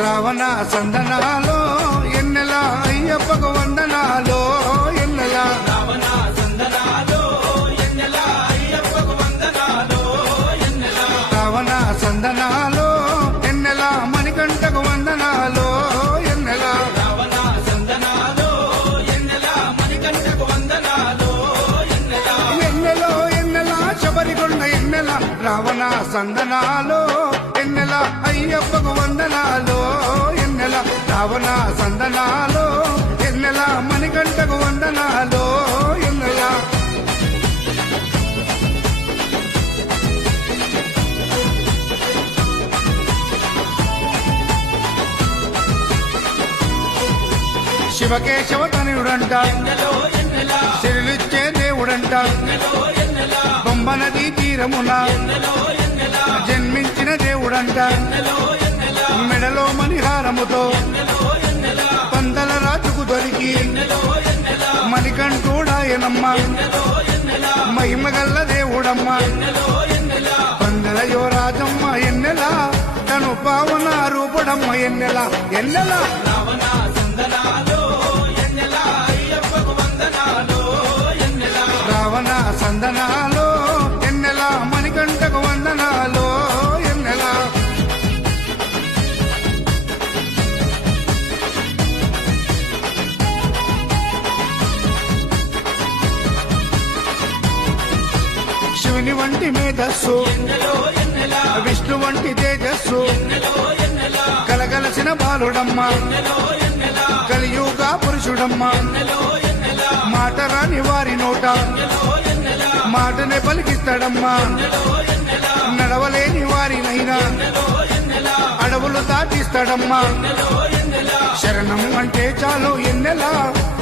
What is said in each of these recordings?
రావణ సందనాలో ఎన్నెల అయ్యప్పకు వందనాలో ఎన్నెల రావణ సందనాలో ఎన్నెల అయ్యప్పకు వందనాలో ఎన్నెల రావణ సందనాలో ఎన్నెల మణికంఠకు వందనాలో ఎన్నెల రావణ సందనాలో ఎన్నెల మణికంఠకు వందనాలో ఎన్నెల ఎన్నెలో ఎన్నెల శబరికొండ ఎన్నెల రావణ సందనాలో ఎన్నెల అయ్యప్పకు వందనాలో ఎన్నెల రావణ సందనాలో ఎన్నెల మణికంఠకు వందనాలో ఎన్నెల శివకేశవ తనయుడంట ఎన్నెలో ఎన్నెల సిరులిచ్చే దేవుడంట ఎన్నెలో ఎన్నెల బొమ్మ నదీ తీరమున ఎన్నెలో ఎన్నెల జన్మించిన దేవుడంట ఎన్నెలో ఎన్నెల మెడలో మణిహారముతో ఎన్నెలో ఎన్నెల పందల రాజుకు దొరికి ఎన్నెలో ఎన్నెల మణికంఠుడాయనమ్మ ఎన్నెలో ఎన్నెల మహిమగల్ల దేవుడమ్మ ఎన్నెలో ఎన్నెల పందల యువరాజమ్మ ఎన్నెల తను పావన రూపుడమ్మ ఎన్నెల ఎన్నెల రావణ సందనాలో ఎన్నెల అయ్యప్పకు వందనాలో ఎన్నెల రావణ సందనాలో ఎన్నెల మణికంఠకు వందనాలో ఎన్నెల శివుని వంటి మేధస్సు ఎన్నెలో ఎన్నెల విష్ణు వంటి తేజస్సు ఎన్నెలో ఎన్నెల కలగలసిన బాలుడమ్మ ఎన్నెలో ఎన్నెల కలియుగ పురుషుడమ్మ ఎన్నెలో ఎన్నెల మాట రాని వారి నోట ఎన్నెలో ఎన్నెల మాటనే పలికిస్తాడమ్మా ఎన్నెలో ఎన్నెల నడవలేని వారినైనా ఎన్నెలో ఎన్నెల అడవులు దాటిస్తాడమ్మా ఎన్నెలో ఎన్నెల శరణం అంటే చాలు ఎన్నెల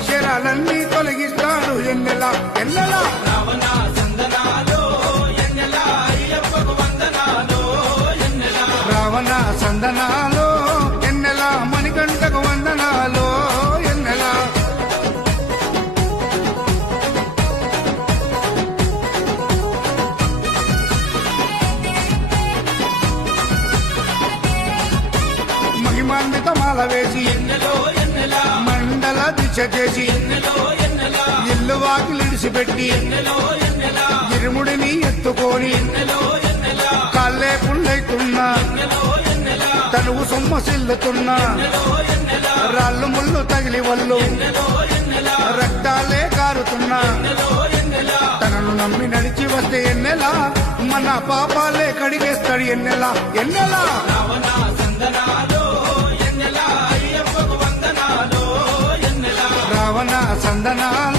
శరాలన్నీ తొలగిస్తాడు ఎన్నెల ఎన్నెల రావణ సందనాలో ఎన్నెల అయ్యప్పకు వందనాలో ఎన్నెల రావణ సందనాలో ఎన్నెల మణికంఠకు వందనాలో ఎన్నెల మహిమాన్విత మాల వేసి ఎన్నెలో ఎన్నెల మండల దిశ చేసి ఎన్నెలో ఎన్నెల ఇల్లు వాకిలిడిసిపెట్టి ఎన్నెలో ఎన్నెల ఇరుముడిని ఎత్తుకొని ఎన్నెలో ఎన్నెల కాళ్ళే పుల్లైతున్నా ఎన్నెలో ఎన్నెల తనువు సొమ్మసిల్లుతున్నా ఎన్నెలో ఎన్నెల రాళ్ళు ముళ్ళు తగిలి వల్లు ఎన్నెలో ఎన్నెల రక్తాలే కారుతున్నా ఎన్నెలో ఎన్నెల తనను నమ్మి నడిచి వస్తే ఎన్నెలా మన పాపాలే కడిగేస్తాడు ఎన్నెలా ఎన్నెలా రావణ సందనాలో ఎన్నెల అయ్యప్పకు వందనాలో ఎన్నెల రావణ సందనాల